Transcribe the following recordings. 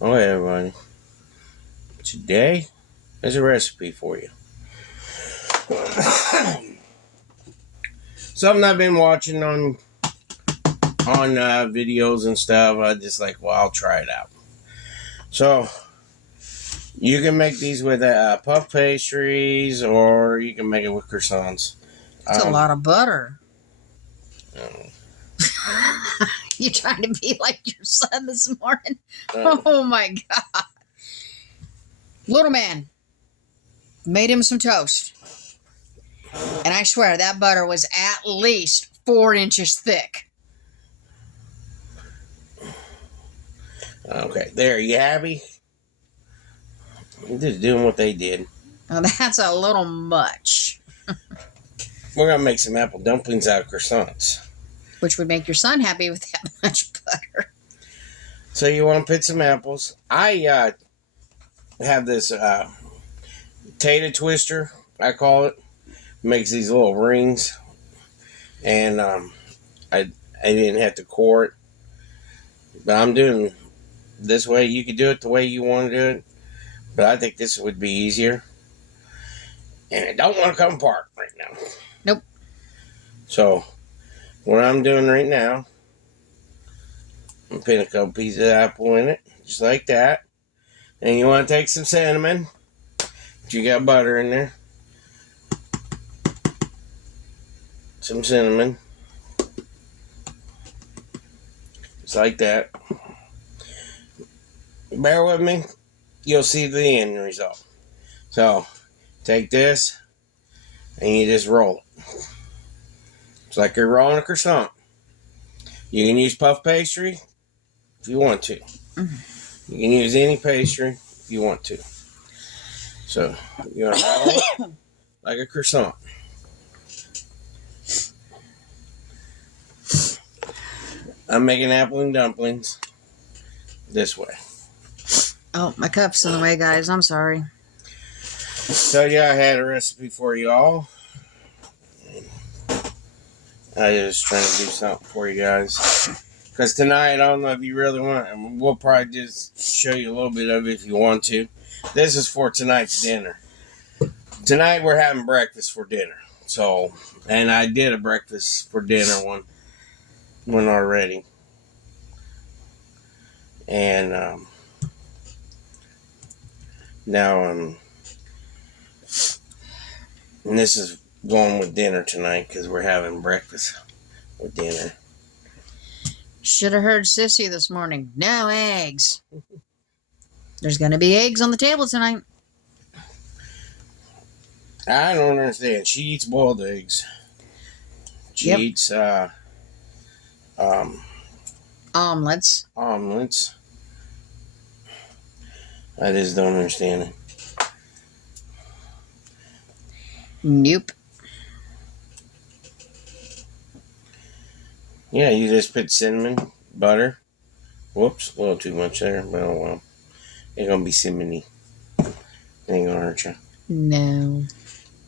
Oh, hey everybody. Today, there's a recipe for you. Something I've been watching on videos and stuff. I just like, well, I'll try it out. So, you can make these with puff pastries, or you can make it with croissants. It's a lot of butter. Um, You trying to be like your son this morning? Oh my God. Little man made him some toast. And I swear that butter was at least 4 inches thick. Okay, there, you happy? I'm just doing what they did. Now that's a little much. We're going to make some apple dumplings out of croissants. Which would make your son happy with that much butter. So you want to put some apples. I have this potato twister, I call it. Makes these little rings. And I didn't have to core it. But I'm doing this way. You could do it the way you want to do it. But I think this would be easier. And I don't want to come apart right now. Nope. So, what I'm doing right now, I'm putting a couple pieces of apple in it, just like that. And you want to take some cinnamon. You got butter in there. Some cinnamon. Just like that. Bear with me. You'll see the end result. So, take this, and you just roll it. It's like you're rolling a croissant. You can use puff pastry if you want to. You can use any pastry if you want to. So, you're going to roll it like a croissant. I'm making apple and dumplings this way. Oh, my cup's in the way, guys. I'm sorry. So, yeah, I had a recipe for you all. I was trying to do something for you guys. Because tonight, I don't know if you really want it. We'll probably just show you a little bit of it if you want to. This is for tonight's dinner. Tonight, we're having breakfast for dinner. So, and I did a breakfast for dinner one already. And now and this is going with dinner tonight because we're having breakfast with dinner. Should have heard Sissy this morning. No eggs. There's going to be eggs on the table tonight. I don't understand. She eats boiled eggs. She eats omelets. Omelets. I just don't understand it. Nope. Yeah, you just put cinnamon, butter. Whoops, a little too much there, but oh well. It's gonna be cinnamony. Ain't gonna hurt you. No.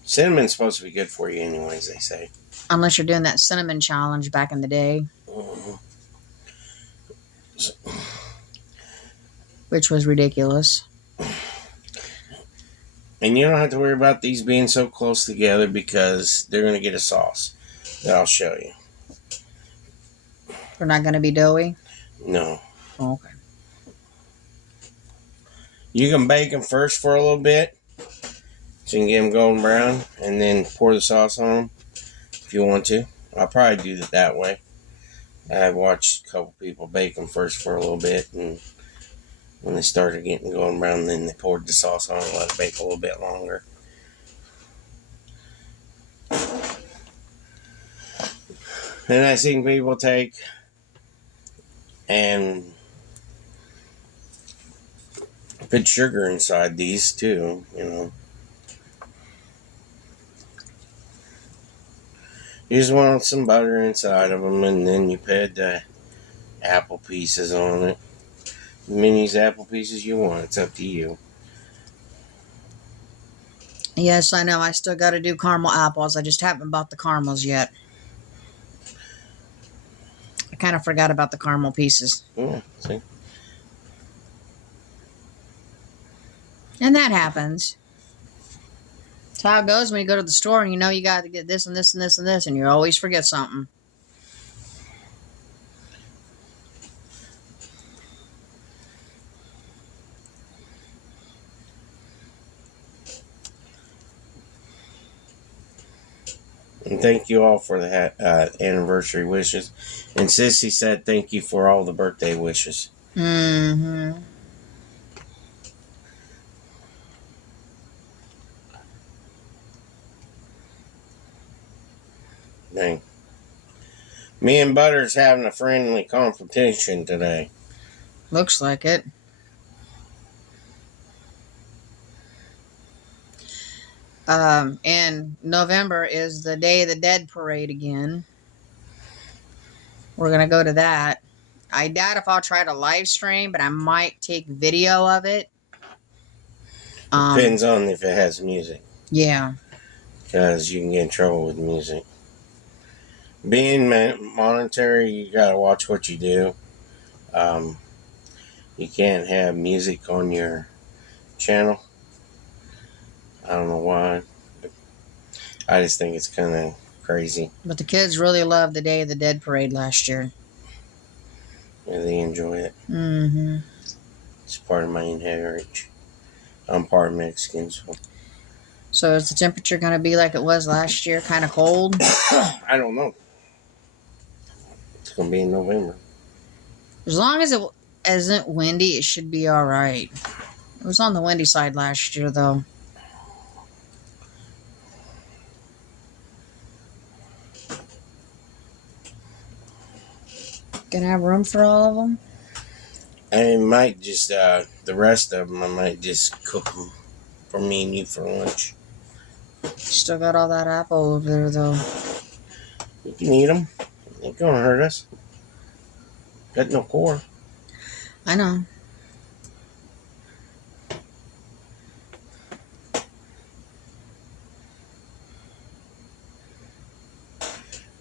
Cinnamon's supposed to be good for you anyways, they say. Unless you're doing that cinnamon challenge back in the day. Which was ridiculous. And you don't have to worry about these being so close together because they're going to get a sauce that I'll show you. They're not going to be doughy? No. Oh, okay. You can bake them first for a little bit so you can get them golden brown and then pour the sauce on them if you want to. I'll probably do it that way. I've watched a couple people bake them first for a little bit, and when they started getting golden brown, then they poured the sauce on and let it bake a little bit longer. And I've seen people take and put sugar inside these too, you know. You just want some butter inside of them, and then you put the apple pieces on it. As many apple pieces you want, it's up to you. Yes, I know. I still got to do caramel apples. I just haven't bought the caramels yet. I kind of forgot about the caramel pieces. Yeah, see? And that happens. That's how it goes when you go to the store and you know you got to get this and this and this and this, and you always forget something. And thank you all for the anniversary wishes. And Sissy said thank you for all the birthday wishes. Mm-hmm. Dang. Me and Butter's having a friendly competition today. Looks like it. And November is the Day of the Dead parade again. We're going to go to that. I doubt if I'll try to live stream, but I might take video of it. Depends on if it has music. Yeah. Because you can get in trouble with music. Being monetary, you gotta watch what you do. You can't have music on your channel. I don't know why. I just think it's kind of crazy. But the kids really loved the Day of the Dead parade last year. Yeah, they enjoy it. Mm-hmm. It's part of my inheritance. I'm part Mexican, So is the temperature going to be like it was last year, kind of cold? I don't know. It's going to be in November. As long as it isn't windy, it should be all right. It was on the windy side last year, though. Gonna have room for all of them? I might just, the rest of them, I might just cook them for me and you for lunch. Still got all that apple over there, though. You can eat them. It ain't gonna hurt us. Got no core. I know.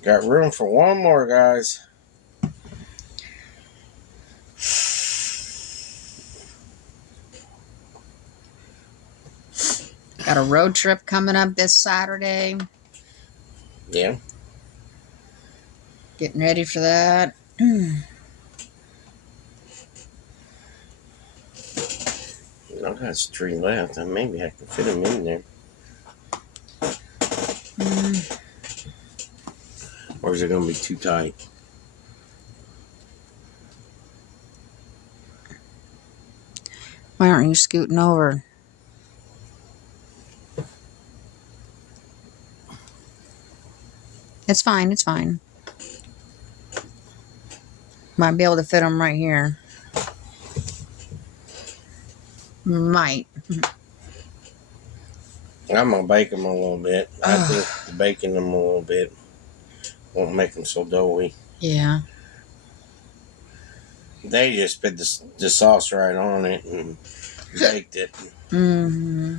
Got room for one more, guys. Got a road trip coming up this Saturday. Yeah. Getting ready for that. I got 3 left. And maybe I can fit them in there. Or is it going to be too tight? Why aren't you scooting over? It's fine. It's fine. Might be able to fit them right here. Might. I'm going to bake them a little bit. I think baking them a little bit won't make them so doughy. Yeah. They just put the sauce right on it and baked it. Mm-hmm.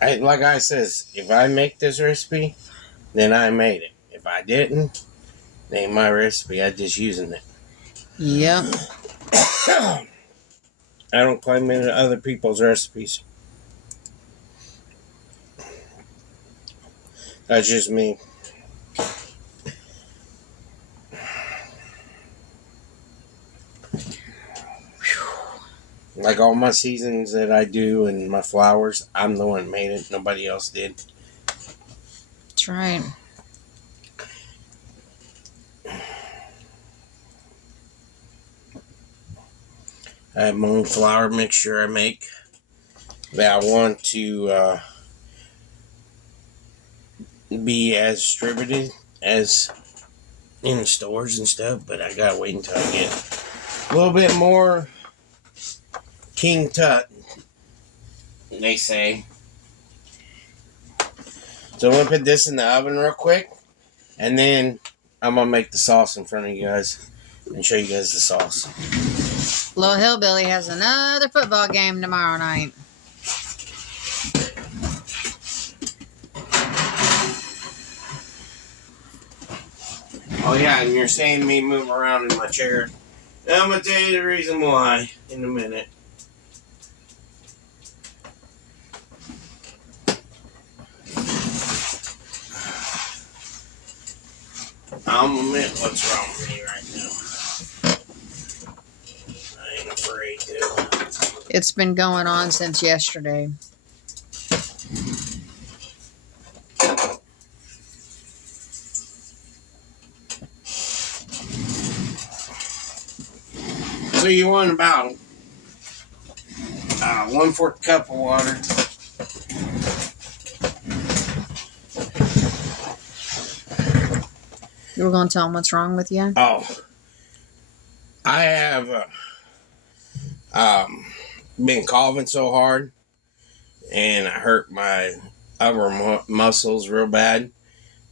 Like I says, if I make this recipe, then I made it. If I didn't, it ain't my recipe. I'm just using it. Yep. I don't claim any other people's recipes. That's just me. Like all my seasons that I do and my flowers, I'm the one that made it. Nobody else did. That's right. I have my own flour mixture I make that I want to be as distributed as in stores and stuff, but I gotta wait until I get a little bit more King Tut, they say. So I'm gonna put this in the oven real quick, and then I'm gonna make the sauce in front of you guys and show you guys the sauce. Little Hillbilly has another football game tomorrow night. Oh yeah, and you're seeing me move around in my chair. I'm gonna tell you the reason why in a minute. I'll admit what's wrong with me right now. I ain't afraid to. It's been going on since yesterday. So you want about 1/4 cup of water. You were going to tell them what's wrong with you? Oh, I have been coughing so hard, and I hurt my upper muscles real bad.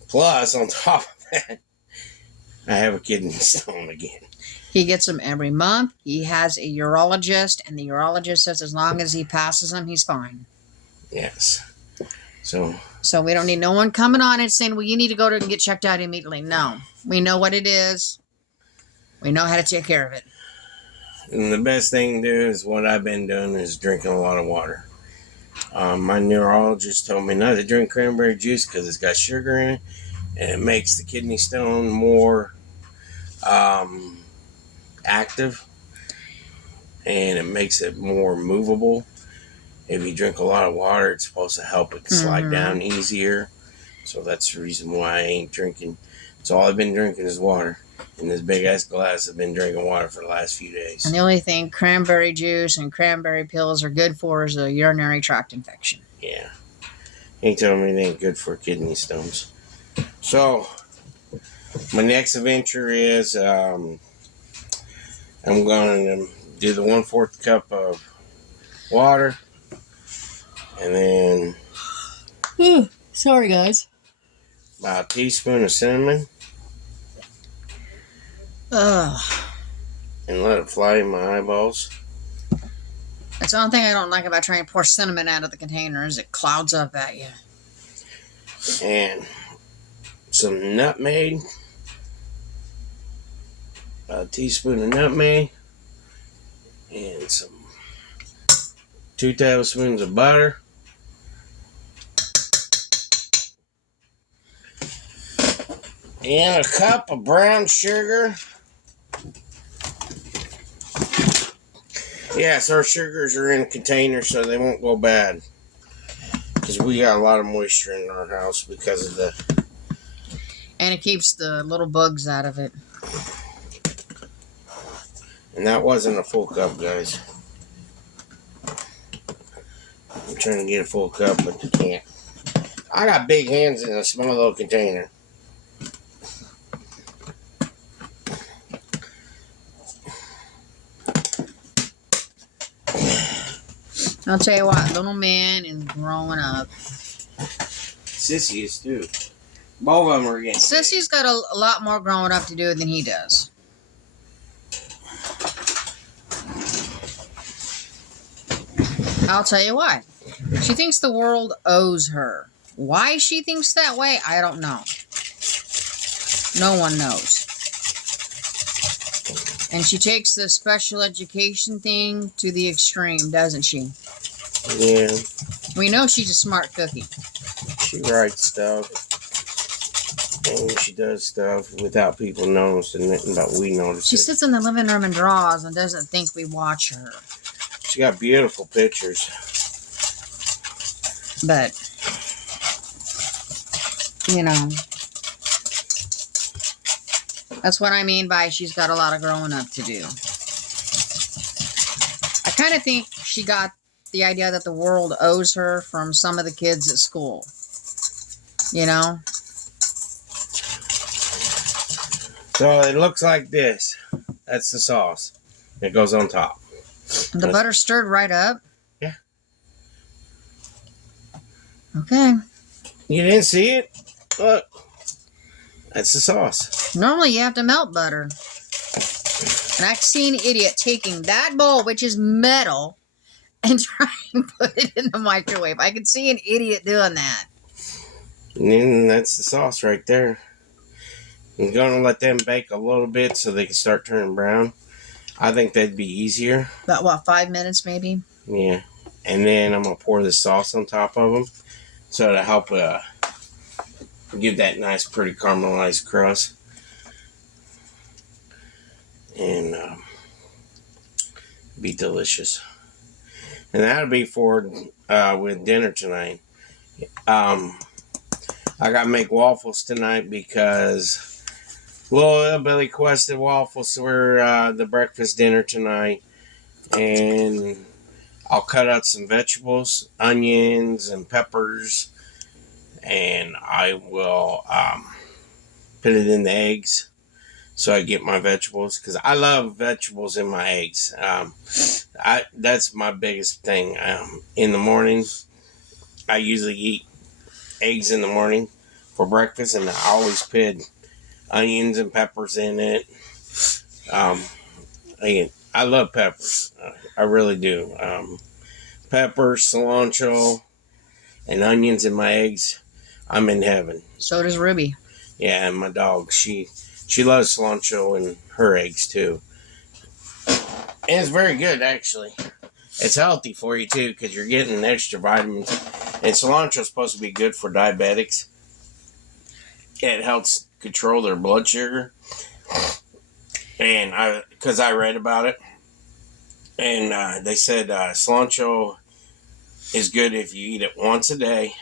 Plus, on top of that, I have a kidney stone again. He gets them every month. He has a urologist, and the urologist says as long as he passes them, he's fine. Yes. So we don't need no one coming on and saying, well, you need to go to and get checked out immediately. No. We know what it is. We know how to take care of it. And the best thing to do is what I've been doing is drinking a lot of water. My neurologist told me not to drink cranberry juice because it's got sugar in it, and it makes the kidney stone more active, and it makes it more movable. If you drink a lot of water, it's supposed to help it slide down easier. So that's the reason why I ain't drinking. So all I've been drinking is water. In this big ass glass, I've been drinking water for the last few days. And the only thing cranberry juice and cranberry pills are good for is a urinary tract infection. Yeah. Ain't telling me they ain't good for kidney stones. So, my next adventure is I'm going to do the 1/4 cup of water. And then sorry, guys. about a teaspoon of cinnamon. Ugh. And let it fly in my eyeballs. That's the only thing I don't like about trying to pour cinnamon out of the container is it clouds up at you. And some nutmeg. A teaspoon of nutmeg. And 2 tablespoons of butter. And a cup of brown sugar. Yes, our sugars are in a container so they won't go bad. Because we got a lot of moisture in our house because of the... And it keeps the little bugs out of it. And that wasn't a full cup, guys. I'm trying to get a full cup, but you can't. I got big hands in a small little container. I'll tell you what, little man is growing up. Sissy is too. Both of them are getting... Sissy's got a lot more growing up to do than he does. I'll tell you why. She thinks the world owes her. Why she thinks that way, I don't know. No one knows. And she takes the special education thing to the extreme, doesn't she? Yeah. We know she's a smart cookie. She writes stuff. And she does stuff without people noticing it, but we notice She it. sits in the living room and draws and doesn't think we watch her. She got beautiful pictures. But, you know, that's what I mean by she's got a lot of growing up to do. I kind of think she got the idea that the world owes her from some of the kids at school. You know? So it looks like this. That's the sauce. It goes on top. The butter stirred right up? Yeah. Okay. You didn't see it? Look. That's the sauce. Normally you have to melt butter. And I've seen an idiot taking that bowl, which is metal, and trying to put it in the microwave. I could see an idiot doing that. And then that's the sauce right there. I'm going to let them bake a little bit so they can start turning brown. I think that'd be easier. About what, 5 minutes maybe? Yeah. And then I'm going to pour the sauce on top of them. So to help give that nice, pretty caramelized crust. And be delicious. And that'll be for with dinner tonight. I got to make waffles tonight because little Billy requested waffles for the breakfast dinner tonight. And I'll cut out some vegetables, onions and peppers. And I will put it in the eggs so I get my vegetables. Because I love vegetables in my eggs. That's my biggest thing. In the morning, I usually eat eggs in the morning for breakfast. And I always put onions and peppers in it. I love peppers. I really do. Peppers, cilantro, and onions in my eggs. I'm in heaven. So does Ruby. Yeah, and my dog, she loves cilantro in her eggs too. And it's very good, actually. It's healthy for you too, because you're getting extra vitamins. And cilantro is supposed to be good for diabetics. It helps control their blood sugar. And because I read about it, and they said cilantro is good if you eat it once a day.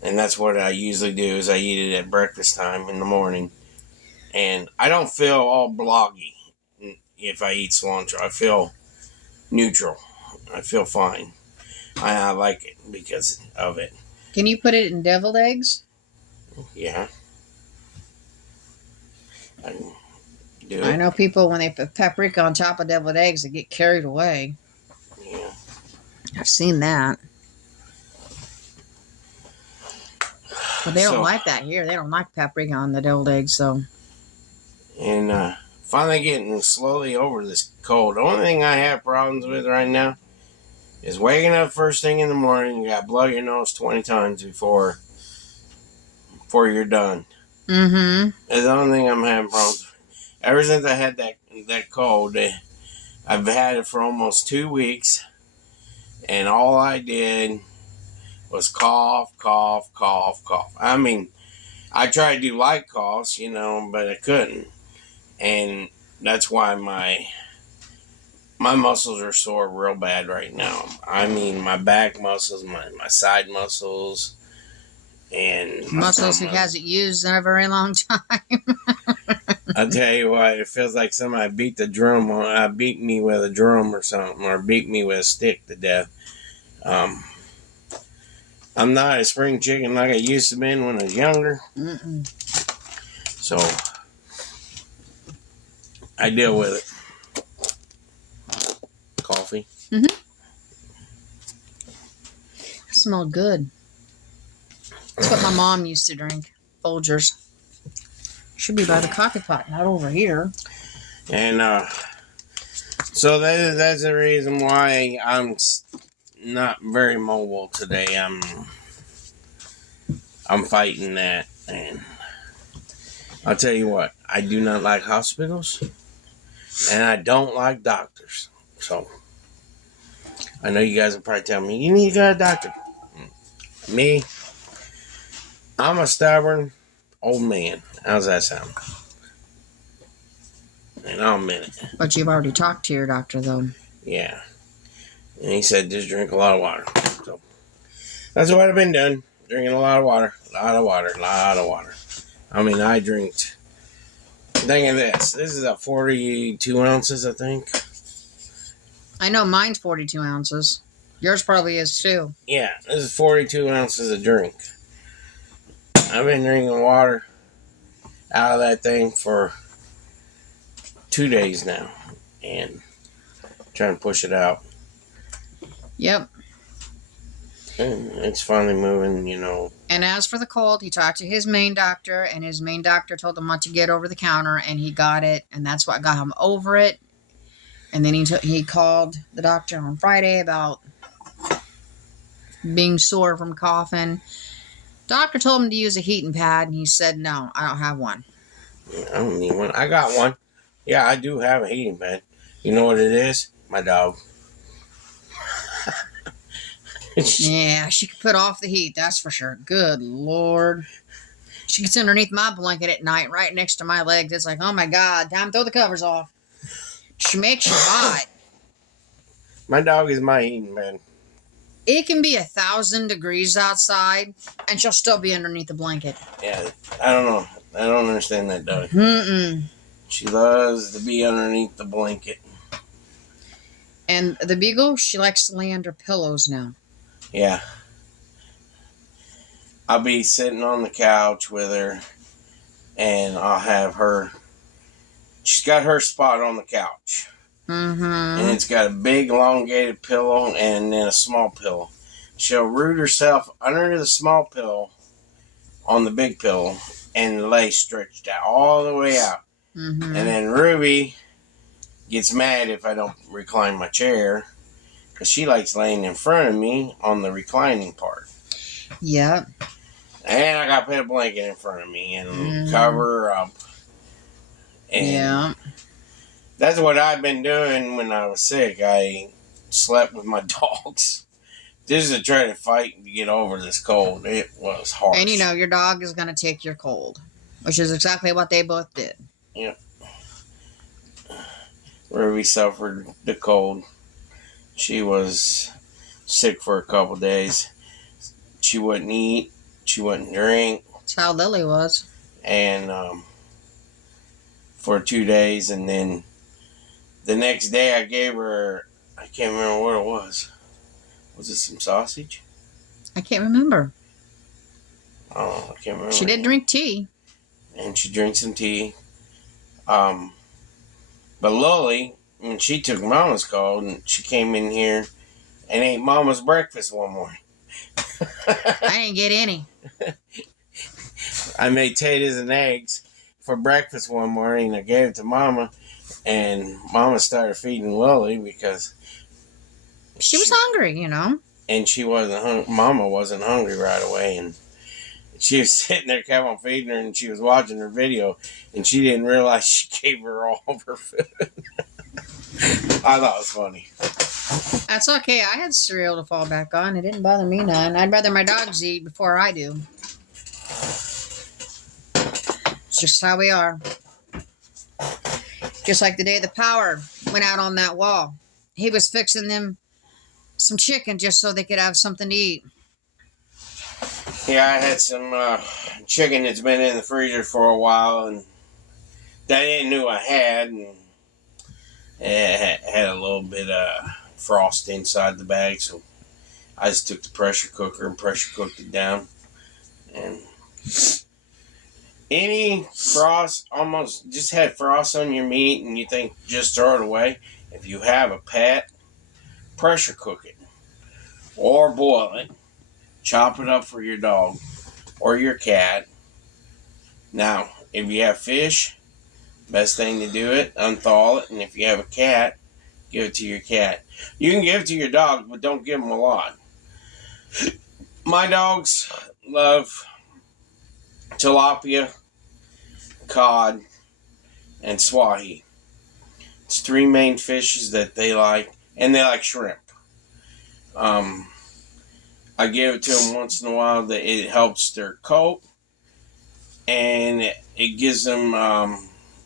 And that's what I usually do, is I eat it at breakfast time in the morning. And I don't feel all bloggy if I eat cilantro. I feel neutral. I feel fine. I like it because of it. Can you put it in deviled eggs? Yeah. I can do it. I know people, when they put paprika on top of deviled eggs, they get carried away. Yeah. I've seen that. But they don't like that here. They don't like paprika on the deviled eggs, so. And finally getting slowly over this cold. The only thing I have problems with right now is waking up first thing in the morning. You got to blow your nose 20 times before you're done. Mm-hmm. That's the only thing I'm having problems with. Ever since I had that cold, I've had it for almost 2 weeks. And all I did was cough, cough, cough, cough. I mean, I tried to do light coughs, but I couldn't. And that's why my muscles are sore real bad right now. I mean, my back muscles, my side muscles, and muscles he hasn't used in a very long time. I'll tell you what, it feels like somebody beat me with a drum or something, or beat me with a stick to death. I'm not a spring chicken like I used to be when I was younger. Mm-mm. So I deal with it. Coffee. Mm-hmm. It smelled good. That's what my mom used to drink. Folgers. Should be by the coffee pot, not over here. And so that's the reason why I'm not very mobile today. I'm fighting that, and I'll tell you what, I do not like hospitals, and I don't like doctors. So I know you guys will probably tell me, you need to go to a doctor. Me, I'm a stubborn old man. How's that sound? And I'll admit it. But you've already talked to your doctor, though. Yeah. And he said, just drink a lot of water. So that's what I've been doing. Drinking a lot of water. I mean, I drink. Think of this. This is 42 ounces, I think. I know mine's 42 ounces. Yours probably is, too. Yeah, this is 42 ounces of drink. I've been drinking water out of that thing for 2 days now. And trying to push it out. Yep. And it's finally moving, And as for the cold, he talked to his main doctor, and his main doctor told him what to get over the counter, and he got it, and that's what got him over it. And then he called the doctor on Friday about being sore from coughing. Doctor told him to use a heating pad, and he said, no, I don't have one. I don't need one. I got one. Yeah, I do have a heating bed. You know what it is? My dog. Yeah, she could put off the heat, that's for sure. Good Lord. She gets underneath my blanket at night, right next to my legs. It's like, oh my God, time to throw the covers off. She makes you hot. My dog is my heating bed. It can be 1,000 degrees outside, and she'll still be underneath the blanket. Yeah, I don't know. I don't understand that dog. Mm-mm. She loves to be underneath the blanket. And the beagle, she likes to lay under pillows now. Yeah. I'll be sitting on the couch with her, and I'll have her. She's got her spot on the couch. Mm-hmm. And it's got a big elongated pillow and then a small pillow. She'll root herself under the small pillow on the big pillow and lay stretched out all the way out. Mm-hmm. And then Ruby gets mad if I don't recline my chair because she likes laying in front of me on the reclining part. Yep. And I got to put a blanket in front of me and cover her up. And yeah. That's what I've been doing when I was sick. I slept with my dogs. This is to try to fight to get over this cold. It was hard. And you know, your dog is going to take your cold, which is exactly what they both did. Yep. Ruby suffered the cold. She was sick for a couple days. She wouldn't eat. She wouldn't drink. That's how Lily was. And for 2 days, and then the next day I gave her, I can't remember what it was. Was it some sausage? I can't remember. Oh, I can't remember. She did drink tea. And she drank some tea. But Lily, when she took Mama's cold, and she came in here and ate Mama's breakfast one morning. I didn't get any. I made potatoes and eggs for breakfast one morning. I gave it to Mama, and Mama started feeding Lily because she was hungry, you know. And she wasn't. Mama wasn't hungry right away, and she was sitting there, kept on feeding her, and she was watching her video, and she didn't realize she gave her all of her food. I thought it was funny. That's okay. I had cereal to fall back on. It didn't bother me none. I'd rather my dogs eat before I do. It's just how we are. Just like the day the power went out on that wall. He was fixing them some chicken just so they could have something to eat. Yeah, I had some chicken that's been in the freezer for a while, and that I didn't know I had, and it had a little bit of frost inside the bag, so I just took the pressure cooker and pressure cooked it down. And any frost, almost just had frost on your meat, and you think just throw it away. If you have a pet, pressure cook it or boil it. Chop it up for your dog or your cat. Now, if you have fish, best thing to do it, unthaw it. And if you have a cat, give it to your cat. You can give it to your dog, but don't give them a lot. My dogs love tilapia, cod, and swahi. It's 3 main fishes that they like, and they like shrimp. I give it to them once in a while. That it helps their coat, and it gives them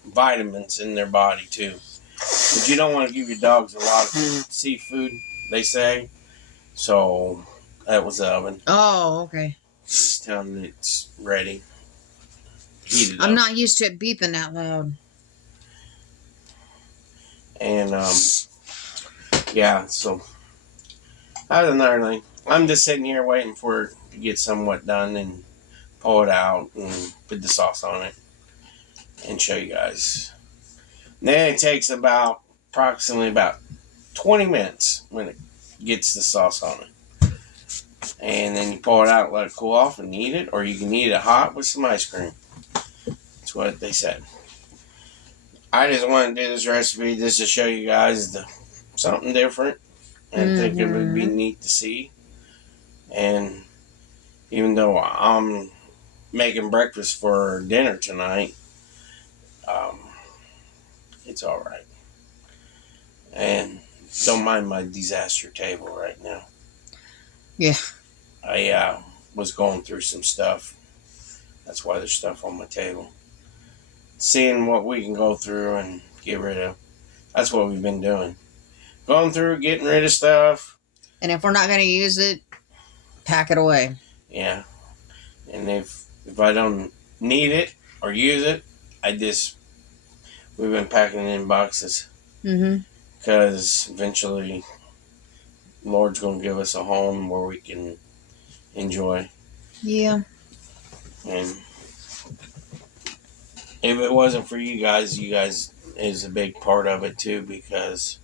vitamins in their body too. But you don't want to give your dogs a lot of seafood, they say. So that was the oven. Oh, okay. Just tell them it's ready. Heat it I'm up. not used to it beeping that loud. And yeah, so other than that, I'm just sitting here waiting for it to get somewhat done and pull it out and put the sauce on it and show you guys. And then it takes approximately about 20 minutes when it gets the sauce on it. And then you pull it out, let it cool off, and eat it, or you can eat it hot with some ice cream. That's what they said. I just want to do this recipe just to show you guys something different. I think it would be neat to see. And even though I'm making breakfast for dinner tonight, Um, it's all right. And don't mind my disaster table right now. Yeah. I was going through some stuff. That's why there's stuff on my table. Seeing what we can go through and get rid of. That's what we've been doing. Going through, getting rid of stuff. And if we're not going to use it, pack it away. Yeah. And if I don't need it or use it, we've been packing it in boxes. Mm-hmm. Because eventually, Lord's going to give us a home where we can enjoy. Yeah. And if it wasn't for you guys is a big part of it too, because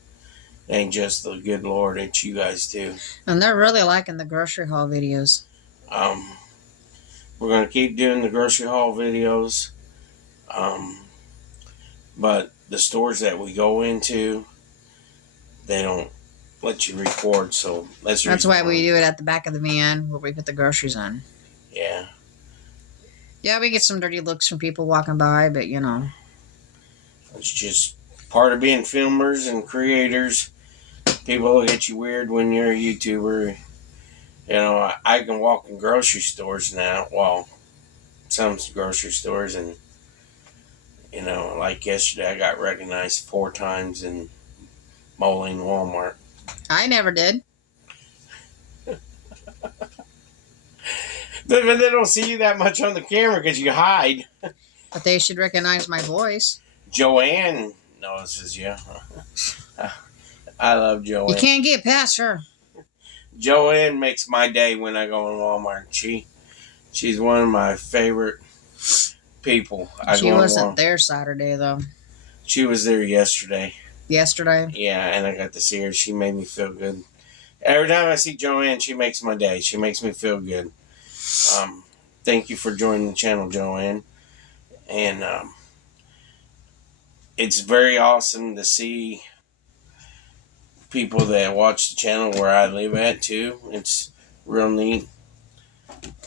it ain't just the good Lord, it's you guys too. And they're really liking the grocery haul videos. We're going to keep doing the grocery haul videos. But the stores that we go into, they don't let you record, so that's why we do it at the back of the van where we put the groceries on. Yeah. Yeah, we get some dirty looks from people walking by, but you know. It's just part of being filmers and creators. People look at you weird when you're a YouTuber. You know, I can walk in grocery stores now. Well, some grocery stores, and you know, like yesterday, I got recognized 4 times in Moline Walmart. I never did. But they don't see you that much on the camera because you hide. But they should recognize my voice. Joanne notices you. I love Joanne. You can't get past her. Joanne makes my day when I go in Walmart. She's one of my favorite people. She wasn't there Saturday, though. She was there yesterday. Yesterday? Yeah, and I got to see her. She made me feel good. Every time I see Joanne, she makes my day. She makes me feel good. Thank you for joining the channel, Joanne. And it's very awesome to see people that watch the channel where I live at, too. It's real neat.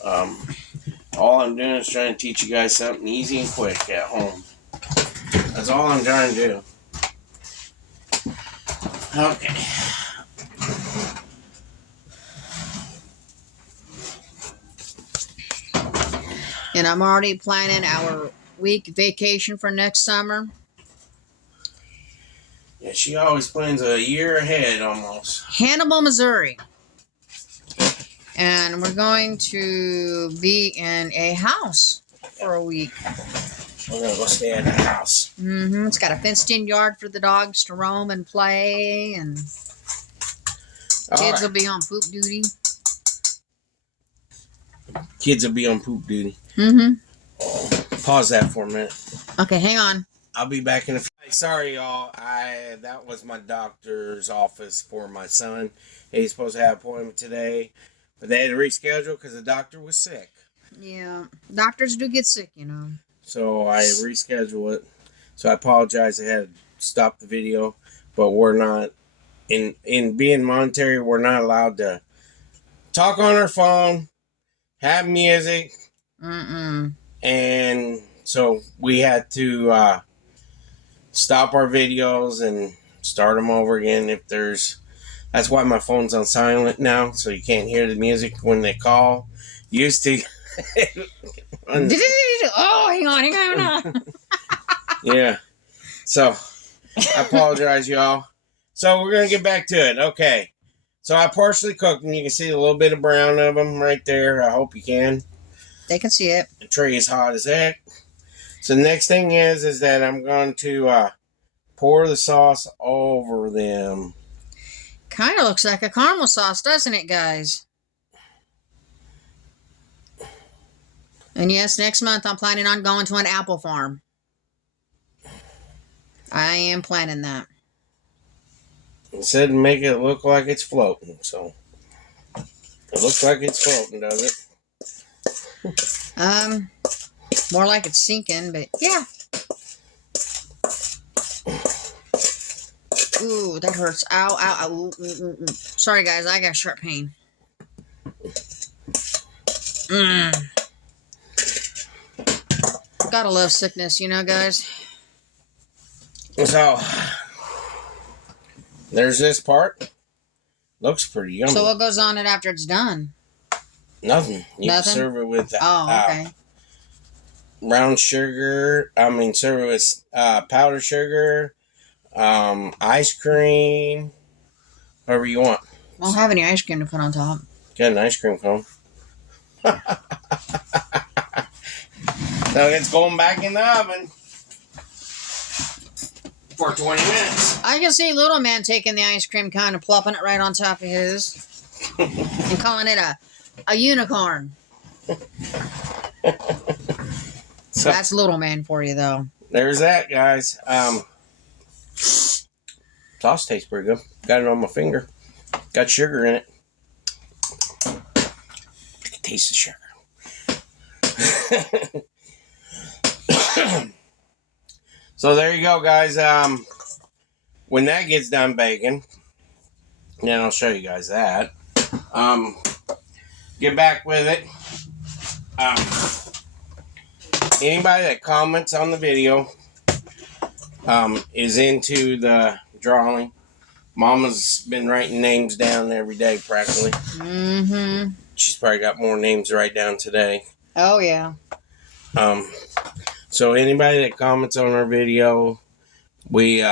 All I'm doing is trying to teach you guys something easy and quick at home. That's all I'm trying to do. Okay. And I'm already planning our week vacation for next summer. Yeah, she always plans a year ahead almost. Hannibal, Missouri. And we're going to be in a house for a week. We're going to go stay at the house. Mm-hmm. It's got a fenced-in yard for the dogs to roam and play, and kids will be on poop duty. Kids will be on poop duty. Mm-hmm. Pause that for a minute. Okay, hang on. I'll be back in a few. Sorry, y'all. That was my doctor's office for my son. He's supposed to have an appointment today, but they had to reschedule because the doctor was sick. Yeah, doctors do get sick, you know. So I rescheduled it. So I apologize. I had to stop the video, but we're not in being monetary. We're not allowed to talk on our phone, have music, and so we had to stop our videos and start them over again. That's why my phone's on silent now, so you can't hear the music when they call. Used to. Oh, hang on. Yeah. So, I apologize, y'all. So, we're going to get back to it. Okay. So, I partially cooked them. You can see a little bit of brown of them right there. I hope you can. They can see it. The tray is hot as heck. So, the next thing is that I'm going to pour the sauce over them. Kind of looks like a caramel sauce, doesn't it, guys? And yes, next month I'm planning on going to an apple farm. I am planning that. It said make it look like it's floating, so it looks like it's floating, does it? More like it's sinking, but yeah. Ooh, that hurts. Ow, ow, ow. Ooh, ooh, ooh. Sorry, guys, I got sharp pain. Gotta love sickness, you know, guys. So, there's this part. Looks pretty yummy. So what goes on it after it's done? Nothing. You Nothing? can serve it with Okay. brown sugar. Serve it with powdered sugar, ice cream, whatever you want. I don't have any ice cream to put on top. Got an ice cream cone. So it's going back in the oven for 20 minutes. I can see little man taking the ice cream cone and plopping it right on top of his and calling it a unicorn. So that's little man for you, though. There's that, guys. Sauce tastes pretty good. Got it on my finger. Got sugar in it. I can taste the sugar. So there you go, guys. When that gets done baking, then I'll show you guys that. Get back with it. Anybody that comments on the video is into the drawing. Mama's been writing names down every day practically. Mm-hmm. She's probably got more names to write down today. Oh, yeah. So anybody that comments on our video, we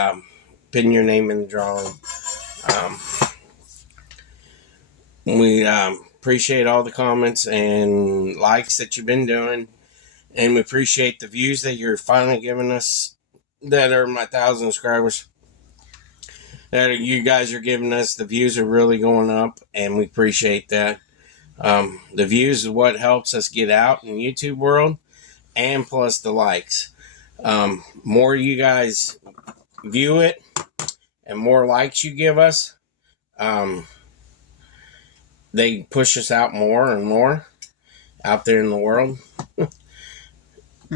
pin your name in the drawing. We appreciate all the comments and likes that you've been doing. And we appreciate the views that you're finally giving us that are my 1,000 subscribers. You guys are giving us. The views are really going up, and we appreciate that. The views is what helps us get out in the YouTube world, and plus the likes. More you guys view it, and more likes you give us, they push us out more and more out there in the world.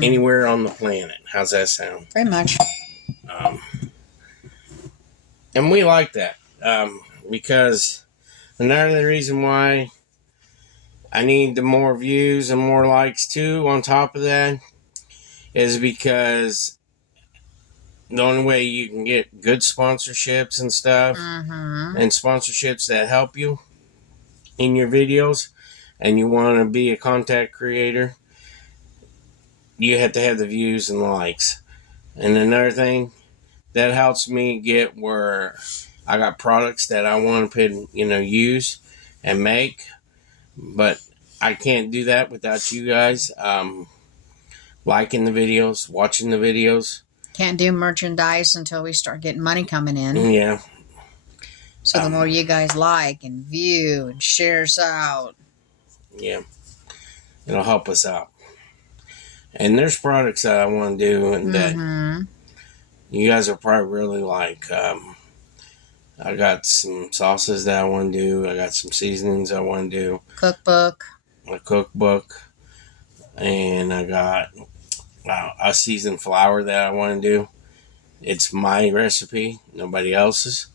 Anywhere on the planet. How's that sound? Very much. And we like that. Because another reason why I need the more views and more likes too on top of that is because the only way you can get good sponsorships and stuff and sponsorships that help you in your videos and you want to be a content creator, you have to have the views and the likes. And another thing that helps me get where I got products that I want to use and make, but I can't do that without you guys liking the videos, watching the videos. Can't do merchandise until we start getting money coming in. Yeah. So the more you guys like and view and share us out. Yeah. It'll help us out. And there's products that I want to do and that you guys will probably really like. I got some sauces that I want to do. I got some seasonings I want to do. Cookbook. A cookbook. And I got a seasoned flour that I want to do. It's my recipe, nobody else's.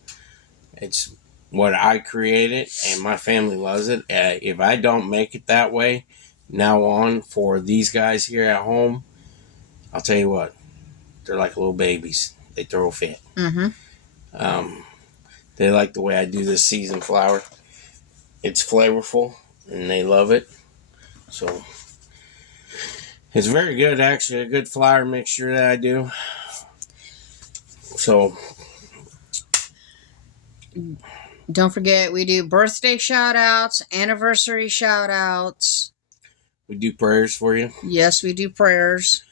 It's what I created, and my family loves it. If I don't make it that way, now on for these guys here at home, I'll tell you what, they're like little babies. They throw a fit. They like the way I do this seasoned flour. It's flavorful, and they love it. So it's very good, actually. A good flour mixture that I do. So don't forget, we do birthday shout-outs, anniversary shout-outs. We do prayers for you. Yes, we do prayers.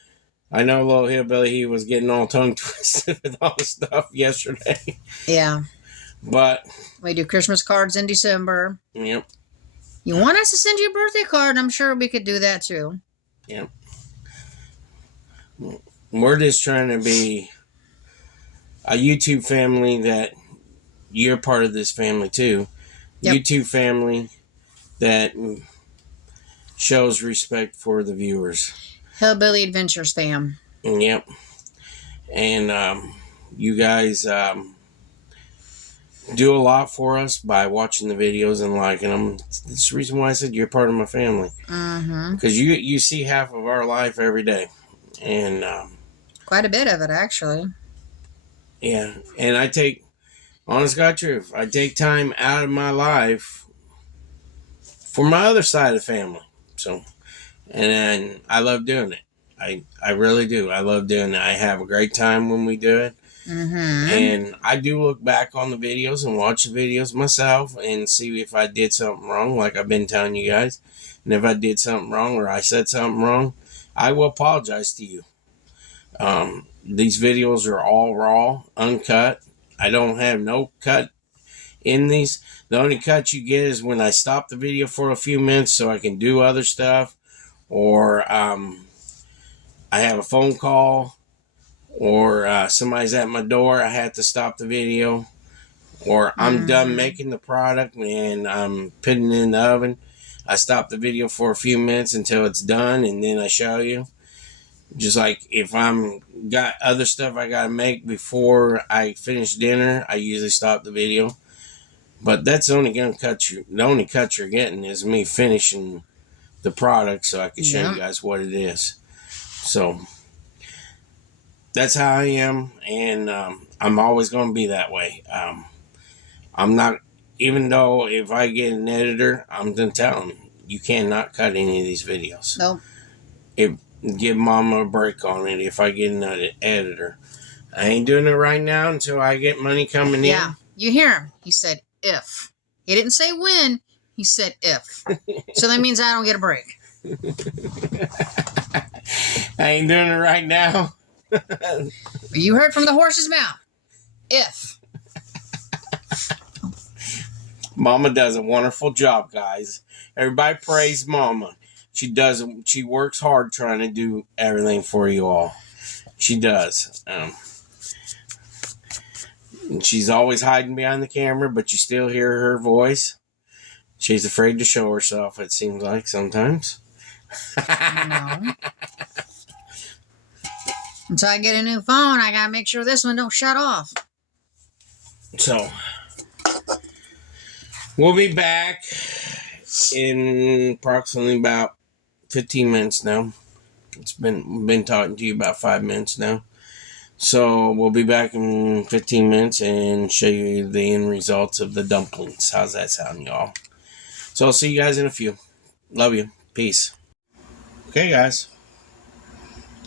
I know little hillbilly, he was getting all tongue twisted with all the stuff yesterday. Yeah. But we do Christmas cards in December. Yep. You want us to send you a birthday card? I'm sure we could do that too. Yep. We're just trying to be a YouTube family that you're part of this family too. Yep. YouTube family that shows respect for the viewers. Hillbilly Adventures fam. Yep. And you guys do a lot for us by watching the videos and liking them. That's the reason why I said you're part of my family. Because you see half of our life every day. And quite a bit of it, actually. Yeah, and I take, honest God truth, I take time out of my life for my other side of the family. So, and I love doing it. I really do. I love doing it. I have a great time when we do it. Mm-hmm. And I do look back on the videos and watch the videos myself and see if I did something wrong, like I've been telling you guys. And if I did something wrong or I said something wrong, I will apologize to you. These videos are all raw, uncut. I don't have no cut in these. The only cut you get is when I stop the video for a few minutes so I can do other stuff, or I have a phone call, or somebody's at my door. I have to stop the video, or I'm done making the product and I'm putting it in the oven. I stop the video for a few minutes until it's done, and then I show you. Just like if I'm got other stuff I gotta make before I finish dinner, I usually stop the video. But that's only gonna cut you. The only cut you're getting is me finishing the product, so I can show you guys what it is. So that's how I am, and I'm always gonna be that way. I'm not, even though if I get an editor, I'm gonna tell him you cannot cut any of these videos. Nope. Give Mama a break on it if I get an editor. I ain't doing it right now until I get money coming in. Yeah, you hear him. He said if. He didn't say when. He said if. So that means I don't get a break. I ain't doing it right now. You heard from the horse's mouth. If. Mama does a wonderful job, guys. Everybody praise Mama. She works hard trying to do everything for you all. She does. And she's always hiding behind the camera, but you still hear her voice. She's afraid to show herself, it seems like, sometimes. No. Until I get a new phone, I gotta make sure this one don't shut off. So, we'll be back in approximately about 15 minutes now. It's been talking to you about 5 minutes now. So we'll be back in 15 minutes and show you the end results of the dumplings. How's that sound, y'all? So I'll see you guys in a few. Love you. Peace. Okay, guys.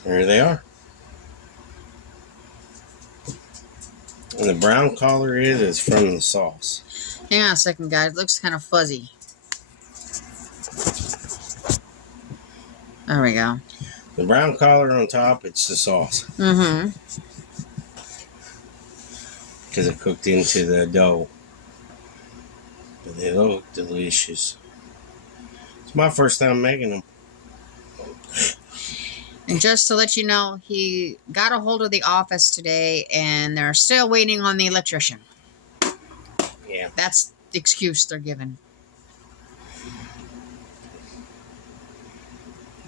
There they are. And the brown color is from the sauce. Hang on a second, guys. It looks kind of fuzzy. There we go. The brown color on top, it's the sauce. Mm-hmm. Because it cooked into the dough. But they look delicious. It's my first time making them. And just to let you know, he got a hold of the office today, and they're still waiting on the electrician. Yeah. That's the excuse they're giving.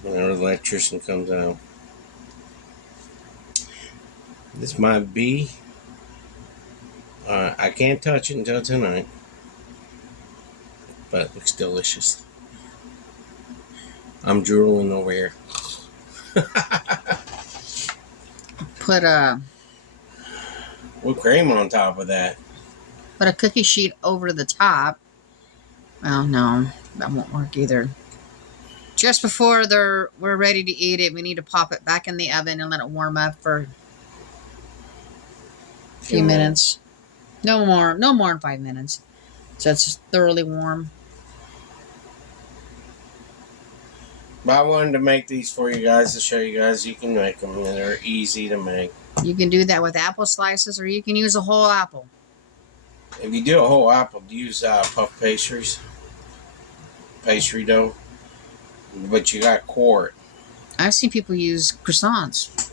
When the electrician comes out. This might be. I can't touch it until tonight. But it looks delicious. I'm drooling over here. Put a With cream on top of that. Put a cookie sheet over the top. Well, no, that won't work either. Just before we're ready to eat it, we need to pop it back in the oven and let it warm up for a few minutes. No more than 5 minutes. So it's thoroughly warm. But I wanted to make these for you guys to show you guys you can make them, and they're easy to make. You can do that with apple slices, or you can use a whole apple. If you do a whole apple, use puff pastries, pastry dough. But you got quart. I've seen people use croissants.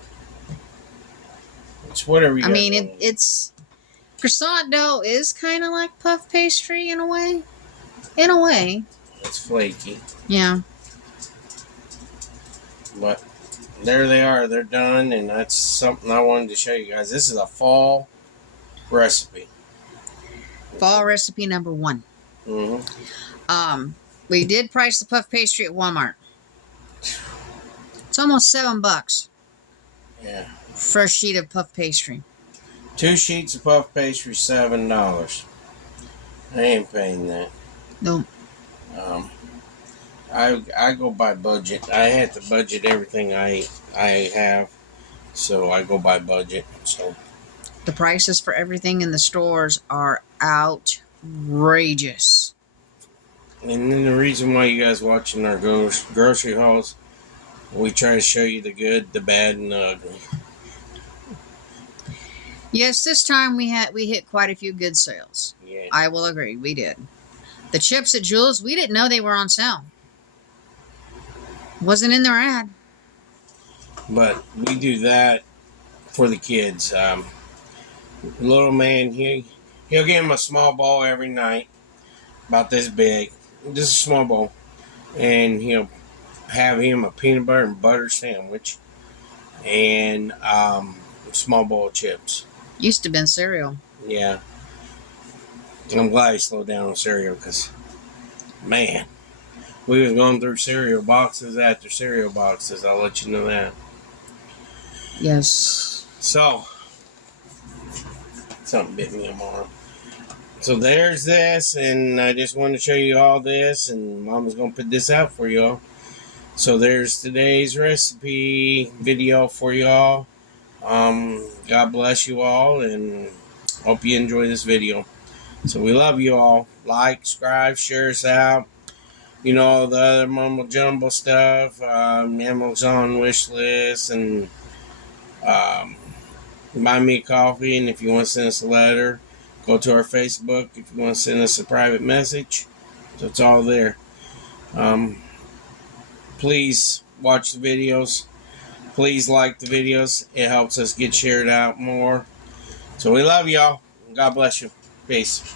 It's whatever you. I mean, it's croissant dough is kind of like puff pastry in a way. In a way. It's flaky. Yeah. But there they are. They're done, and that's something I wanted to show you guys. This is a fall recipe. Fall recipe number 1. Mm-hmm. We did price the puff pastry at Walmart. It's almost $7 Yeah. for a sheet of puff pastry. 2 sheets of puff pastry, $7. I ain't paying that. No. I go by budget. I have to budget everything I have, so I go by budget. So The prices for everything in the stores are outrageous. and then the reason why you guys watching our grocery hauls, we try to show you the good, the bad, and the ugly. Yes, this time we hit quite a few good sales. Yeah. I will agree, we did. The chips at Jules, we didn't know they were on sale. Wasn't in their ad. But we do that for the kids. Little man, he'll give him a small bowl every night, about this big, just a small bowl, and he'll have him a peanut butter and butter sandwich and a small bowl of chips. Used to have been cereal. Yeah. I'm glad he slowed down on cereal because, man, we was going through cereal boxes after cereal boxes. I'll let you know that. Yes. So, something bit me on my arm. So there's this, and I just wanted to show you all this, and Mama's going to put this out for y'all. So there's today's recipe video for y'all. God bless you all, and hope you enjoy this video. So we love you all. Like, subscribe, share us out. You know, the other mumble jumble stuff, Amazon wish list, and buy me a coffee. And if you want to send us a letter, go to our Facebook. If you want to send us a private message, so it's all there. Please watch the videos. Please like the videos. It helps us get shared out more. So we love y'all. God bless you. Peace.